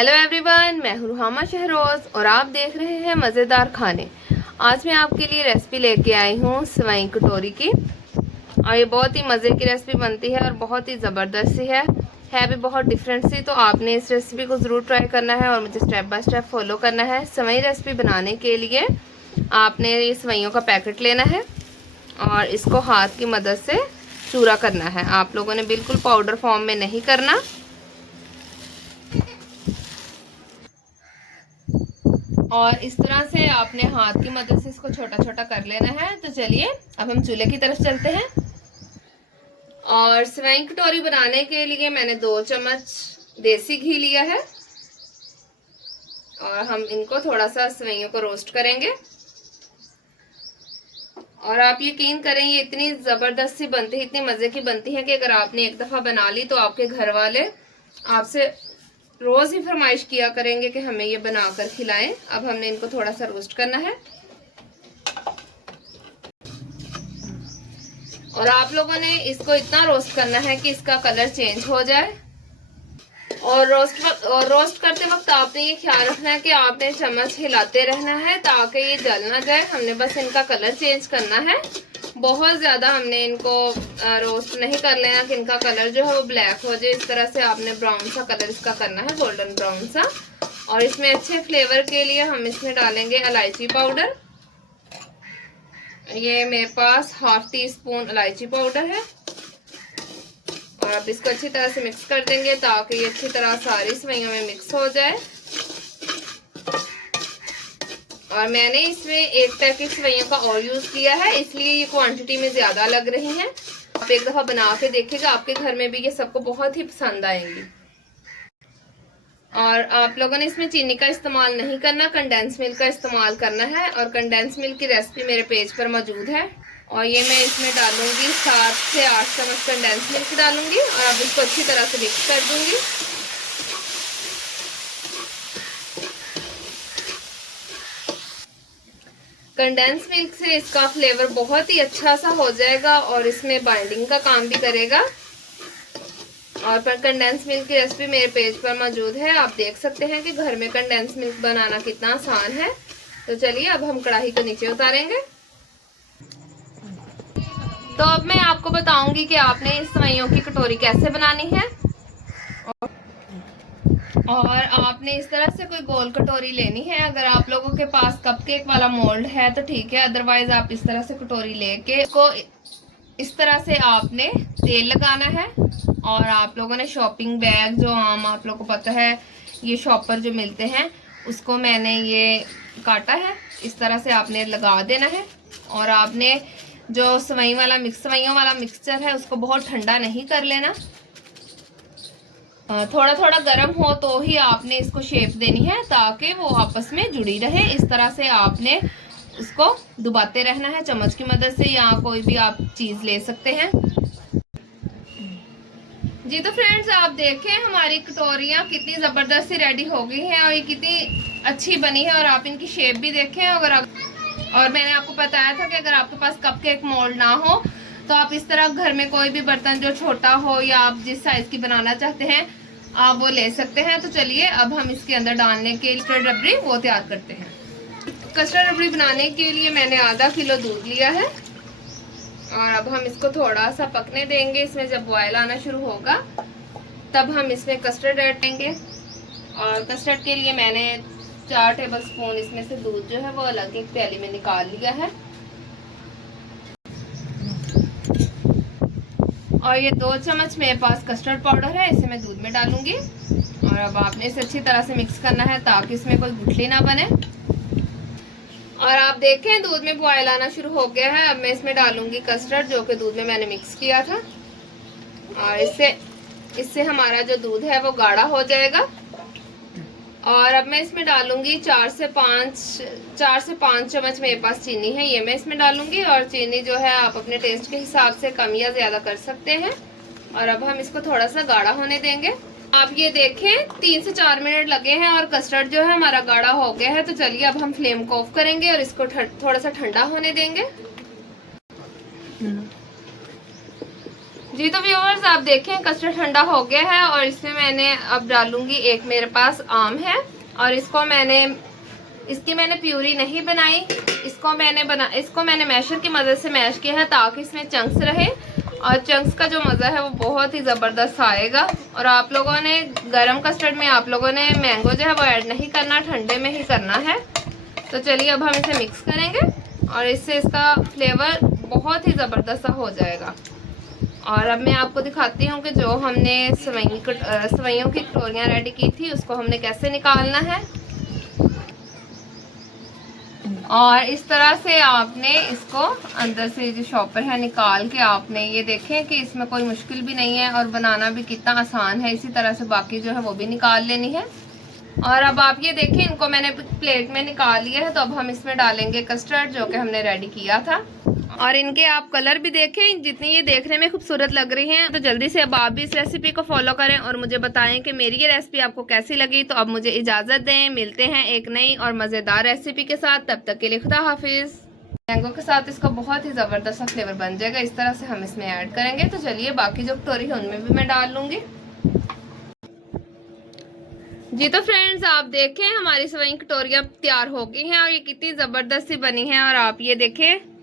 Hello everyone, मैं हूँ Ruhamah Shahroz और आप देख रहे हैं मज़ेदार खाने। आज मैं आपके लिए रेसिपी लेके आई हूँ सेवई कटोरी की। और ये बहुत ही मज़े की रेसिपी बनती है और बहुत ही ज़बरदस्त सी है भी बहुत डिफरेंट सी। तो आपने इस रेसिपी को ज़रूर ट्राई करना है और मुझे स्टेप बाय स्टेप फॉलो करना है। सेवई रेसिपी बनाने के लिए आपने ये सेवइयों का पैकेट लेना है और इसको हाथ की मदद से चूरा करना है। आप लोगों ने बिल्कुल पाउडर फॉर्म में नहीं करना। और इस तरह से आपने हाथ की मदद से इसको छोटा छोटा कर लेना है। तो चलिए अब हम चूल्हे की तरफ चलते हैं। और सेवई कटोरी बनाने के लिए मैंने 2 चम्मच देसी घी लिया है और हम इनको थोड़ा सा सेवइयों को रोस्ट करेंगे। और आप यकीन करें ये इतनी ज़बरदस्त सी बनती है, इतनी मज़े की बनती है कि अगर आपने एक दफ़ा बना ली तो आपके घर वाले आपसे रोज़ ही फरमाइश किया करेंगे कि हमें ये बनाकर खिलाएं। अब हमने इनको थोड़ा सा रोस्ट करना है और आप लोगों ने इसको इतना रोस्ट करना है कि इसका कलर चेंज हो जाए। और रोस्ट करते वक्त आपने ये ख्याल रखना है कि आपने चम्मच हिलाते रहना है ताकि ये जल ना जाए। हमने बस इनका कलर चेंज करना है, बहुत ज़्यादा हमने इनको रोस्ट नहीं कर लेना कि इनका कलर जो है वो ब्लैक हो जाए। इस तरह से आपने ब्राउन सा कलर इसका करना है, गोल्डन ब्राउन सा। और इसमें अच्छे फ्लेवर के लिए हम इसमें डालेंगे इलायची पाउडर। ये मेरे पास ½ टीस्पून इलायची पाउडर है और अब इसको अच्छी तरह से मिक्स कर देंगे ताकि ये अच्छी तरह सारी सेवइयों में मिक्स हो जाए। और मैंने इसमें 1 पैकेट सेवइयों का और यूज किया है, इसलिए ये क्वांटिटी में ज्यादा लग रही हैं। आप एक दफा बना के देखिएगा, आपके घर में भी ये सबको बहुत ही पसंद आएंगी। और आप लोगों ने इसमें चीनी का इस्तेमाल नहीं करना, कंडेंस मिल्क का इस्तेमाल करना है। और कंडेंस मिल्क की रेसिपी मेरे पेज पर मौजूद है। और ये मैं इसमें डालूंगी 7 से 8 चम्मच कंडेंस मिल्क डालूंगी और अब इसको अच्छी तरह से मिक्स कर दूंगी। कंडेंस मिल्क से इसका फ्लेवर बहुत ही अच्छा सा हो जाएगा और इसमें बाइंडिंग का काम भी करेगा। और पर कंडेंस मिल्क की रेसिपी मेरे पेज पर मौजूद है, आप देख सकते हैं कि घर में कंडेंस मिल्क बनाना कितना आसान है। तो चलिए अब हम कढ़ाई को नीचे उतारेंगे। तो अब मैं आपको बताऊंगी कि आपने इस सेवइयों की कटोरी कैसे बनानी है। और आपने इस तरह से कोई गोल कटोरी लेनी है। अगर आप लोगों के पास कपकेक वाला मोल्ड है तो ठीक है, अदरवाइज आप इस तरह से कटोरी लेके इसको इस तरह से आपने तेल लगाना है। और आप लोगों ने शॉपिंग बैग जो आम आप लोगों को पता है ये शॉपर जो मिलते हैं उसको मैंने ये काटा है, इस तरह से आपने लगा देना है। और आपने जो सेवइयों वाला मिक्सचर है उसको बहुत ठंडा नहीं कर लेना, थोड़ा थोड़ा गर्म हो तो ही आपने इसको शेप देनी है ताकि वो आपस में जुड़ी रहे। इस तरह से आपने उसको दबाते रहना है चम्मच की मदद से, या कोई भी आप चीज ले सकते हैं। जी तो फ्रेंड्स आप देखें हमारी कटोरियाँ कितनी ज़बरदस्त सी रेडी हो गई हैं और ये कितनी अच्छी बनी है। और आप इनकी शेप भी देखें। और मैंने आपको बताया था कि अगर आपके पास कपकेक मोल्ड ना हो तो आप इस तरह घर में कोई भी बर्तन जो छोटा हो या आप जिस साइज की बनाना चाहते हैं आप वो ले सकते हैं। तो चलिए अब हम इसके अंदर डालने के कस्टर्ड रबड़ी वो तैयार करते हैं। कस्टर्ड रबड़ी बनाने के लिए मैंने आधा किलो दूध लिया है और अब हम इसको थोड़ा सा पकने देंगे। इसमें जब बॉयल आना शुरू होगा तब हम इसमें कस्टर्ड ऐड करेंगे। और कस्टर्ड के लिए मैंने 4 टेबलस्पून इसमें से दूध जो है वो अलग एक प्याली में निकाल लिया है। और ये 2 चम्मच मेरे पास कस्टर्ड पाउडर है, इसे मैं दूध में डालूंगी। और अब आपने इसे अच्छी तरह से मिक्स करना है ताकि इसमें कोई गुठली ना बने। और आप देखें दूध में बॉयल आना शुरू हो गया है। अब मैं इसमें डालूंगी कस्टर्ड जो कि दूध में मैंने मिक्स किया था। और इससे हमारा जो दूध है वो गाढ़ा हो जाएगा। और अब मैं इसमें डालूंगी 4 से 5 चम्मच मेरे पास चीनी है, ये मैं इसमें डालूंगी। और चीनी जो है आप अपने टेस्ट के हिसाब से कम या ज़्यादा कर सकते हैं। और अब हम इसको थोड़ा सा गाढ़ा होने देंगे। आप ये देखें 3 से 4 मिनट लगे हैं और कस्टर्ड जो है हमारा गाढ़ा हो गया है। तो चलिए अब हम फ्लेम को ऑफ करेंगे और इसको थोड़ा सा ठंडा होने देंगे। जी तो व्यूअर्स आप देखें कस्टर्ड ठंडा हो गया है और इसमें मैंने अब डालूंगी, एक मेरे पास आम है और इसकी मैंने प्यूरी नहीं बनाई, इसको मैंने मैशर की मदद से मैश किया है ताकि इसमें चंक्स रहे और चंक्स का जो मज़ा है वो बहुत ही ज़बरदस्त आएगा। और आप लोगों ने गरम कस्टर्ड में आप लोगों ने मैंगो जो है वो ऐड नहीं करना, ठंडे में ही करना है। तो चलिए अब हम इसे मिक्स करेंगे और इससे इसका फ्लेवर बहुत ही ज़बरदस्त हो जाएगा। और अब मैं आपको दिखाती हूँ कि जो हमने सवैयों की कटोरियाँ रेडी की थी उसको हमने कैसे निकालना है। और इस तरह से आपने इसको अंदर से जो शॉपर है निकाल के आपने ये देखें कि इसमें कोई मुश्किल भी नहीं है और बनाना भी कितना आसान है। इसी तरह से बाकी जो है वो भी निकाल लेनी है। और अब आप ये देखें इनको मैंने प्लेट में निकाल लिया है। तो अब हम इसमें डालेंगे कस्टर्ड जो कि हमने रेडी किया था। और इनके आप कलर भी देखें, जितनी ये देखने में खूबसूरत लग रही हैं। तो जल्दी से अब आप भी इस रेसिपी को फॉलो करें और मुझे बताएं कि मेरी ये रेसिपी आपको कैसी लगी। तो अब मुझे इजाज़त दें, मिलते हैं एक नई और मज़ेदार रेसिपी के साथ। तब तक के लिए खुदा हाफिज़। मैंगो के साथ इसका बहुत ही ज़बरदस्त फ्लेवर बन जाएगा। इस तरह से हम इसमें ऐड करेंगे। तो चलिए बाकी जो कटोरी है उनमें भी मैं डाल लूँगी। जी तो फ्रेंड्स आप देखें हमारी सवई कटोरियाँ तैयार हो गई हैं और ये कितनी ज़बरदस्त सी बनी है। और आप ये देखें